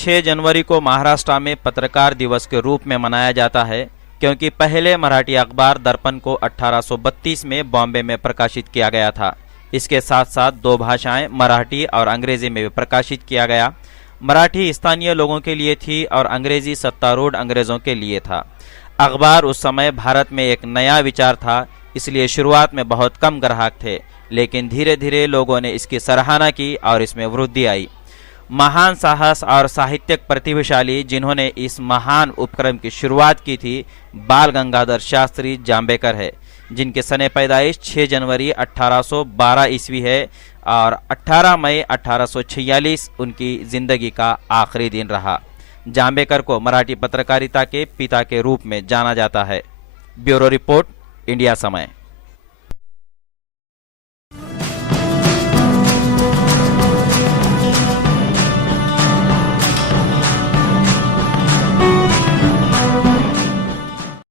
6 जनवरी को महाराष्ट्र में पत्रकार दिवस के रूप में मनाया जाता है, क्योंकि पहले मराठी अखबार दर्पण को 1832 में बॉम्बे में प्रकाशित किया गया था। इसके साथ साथ 2 भाषाएं मराठी और अंग्रेजी में भी प्रकाशित किया गया। मराठी स्थानीय लोगों के लिए थी और अंग्रेजी सत्तारूढ़ अंग्रेजों के लिए था। अखबार उस समय भारत में एक नया विचार था, इसलिए शुरुआत में बहुत कम ग्राहक थे, लेकिन धीरे धीरे लोगों ने इसकी सराहना की और इसमें वृद्धि आई। महान साहस और साहित्यिक प्रतिभाशाली जिन्होंने इस महान उपक्रम की शुरुआत की थी, बाल गंगाधर शास्त्री जांबेकर है, जिनके सने पैदाइश 6 जनवरी 1812 ईस्वी है और 18 मई 1846 उनकी जिंदगी का आखिरी दिन रहा। जांबेकर को मराठी पत्रकारिता के पिता के रूप में जाना जाता है। ब्यूरो रिपोर्ट, इंडिया समय।